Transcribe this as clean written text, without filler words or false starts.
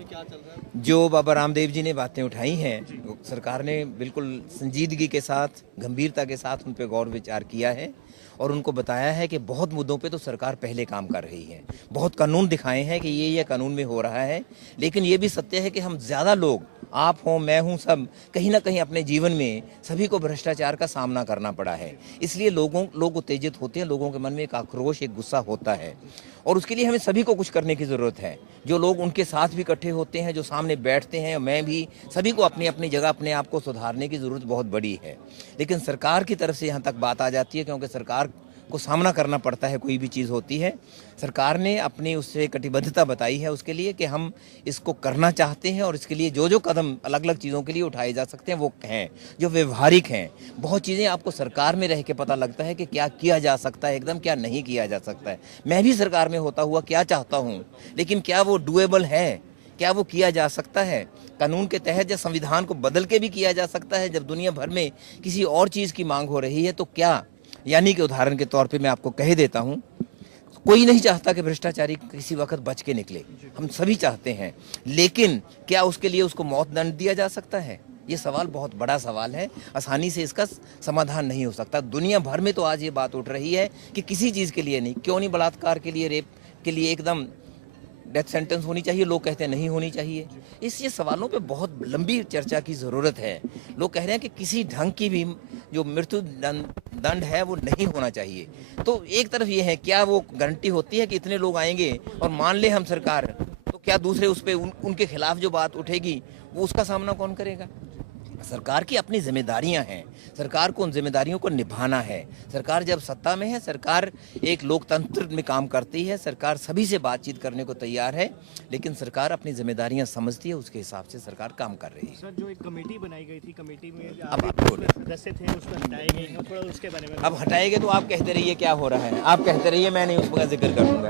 में क्या चल रहा है? जो बाबा रामदेव जी ने बातें उठाई हैं, वो सरकार ने बिल्कुल संजीदगी के साथ, गंभीरता के साथ उन पर गौर विचार किया है और उनको बताया है कि बहुत मुद्दों पे तो सरकार पहले काम कर रही है। बहुत कानून दिखाए हैं कि ये कानून में हो रहा है, लेकिन ये भी सत्य है कि हम ज़्यादा लोग, आप हों, मैं हूं, सब कहीं ना कहीं अपने जीवन में सभी को भ्रष्टाचार का सामना करना पड़ा है। इसलिए लोग उत्तेजित होते हैं, लोगों के मन में एक आक्रोश, एक गुस्सा होता है और उसके लिए हमें सभी को कुछ करने की ज़रूरत है। जो लोग उनके साथ भी इकट्ठे होते हैं, जो सामने बैठते हैं, मैं भी, सभी को अपनी अपनी जगह अपने आप को सुधारने की ज़रूरत बहुत बड़ी है। लेकिन सरकार की तरफ से यहाँ तक बात आ जाती है, क्योंकि सरकार को सामना करना पड़ता है, कोई भी चीज़ होती है। सरकार ने अपनी उससे कटिबद्धता बताई है उसके लिए कि हम इसको करना चाहते हैं और इसके लिए जो जो कदम अलग अलग चीज़ों के लिए उठाए जा सकते हैं वो हैं, जो व्यवहारिक हैं। बहुत चीज़ें आपको सरकार में रह के पता लगता है कि क्या किया जा सकता है, एकदम क्या नहीं किया जा सकता है। मैं भी सरकार में होता हुआ क्या चाहता हूँ, लेकिन क्या वो डुएबल है, क्या वो किया जा सकता है कानून के तहत, या संविधान को बदल के भी किया जा सकता है। जब दुनिया भर में किसी और चीज़ की मांग हो रही है तो क्या, यानी कि उदाहरण के तौर पे मैं आपको कह देता हूँ, कोई नहीं चाहता कि भ्रष्टाचारी किसी वक्त बच के निकले, हम सभी चाहते हैं, लेकिन क्या उसके लिए उसको मौत दंड दिया जा सकता है? ये सवाल बहुत बड़ा सवाल है, आसानी से इसका समाधान नहीं हो सकता। दुनिया भर में तो आज ये बात उठ रही है कि किसी चीज़ के लिए नहीं, क्यों नहीं बलात्कार के लिए, रेप के लिए एकदम डेथ सेंटेंस होनी चाहिए, लोग कहते हैं नहीं होनी चाहिए। ये सवालों पे बहुत लंबी चर्चा की ज़रूरत है। लोग कह रहे हैं कि किसी ढंग की भी जो मृत्यु दंड है वो नहीं होना चाहिए। तो एक तरफ ये है, क्या वो गारंटी होती है कि इतने लोग आएंगे और मान ले हम सरकार, तो क्या दूसरे उस पर उनके खिलाफ जो बात उठेगी वो उसका सामना कौन करेगा? सरकार की अपनी जिम्मेदारियां हैं, सरकार को उन जिम्मेदारियों को निभाना है। सरकार जब सत्ता में है, सरकार एक लोकतंत्र में काम करती है, सरकार सभी से बातचीत करने को तैयार है, लेकिन सरकार अपनी जिम्मेदारियां समझती है, उसके हिसाब से सरकार काम कर रही है। सर, जो एक कमेटी बनाई गई थी, कमेटी में अब आप बोले, सदस्य थे, उसको हटाए गए हैं, थोड़ा उसके बारे में। अब हटाएंगे तो आप कहते रहिए क्या हो रहा है, आप कहते रहिए, मैं नहीं उसका जिक्र करूंगा।